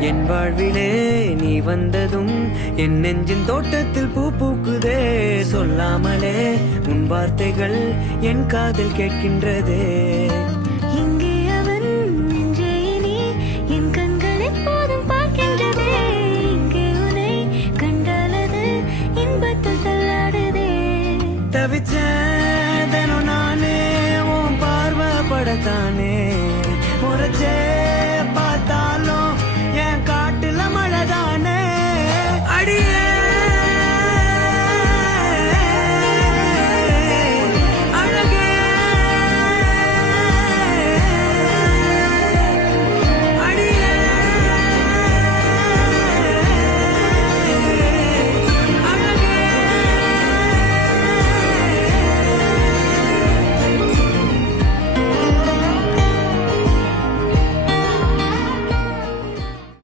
என் வாழ்விலே நீ வந்ததும் என் நெஞ்சின் தோட்டத்தில் பூ பூக்குதே. சொல்லாமலே உன் வார்த்தைகள் என் காதில் கேட்கின்றதே. இங்கே அவன் நெஞ்சே நீ என் கண்கள் எப்போதும் பார்க்கின்றதே. இங்கே உன்னை கண்டாலது இன்பத்தில் தள்ளாடுதே. தவிச்சேன் நானே உன் பார்வை படத்தானே முறைச்சே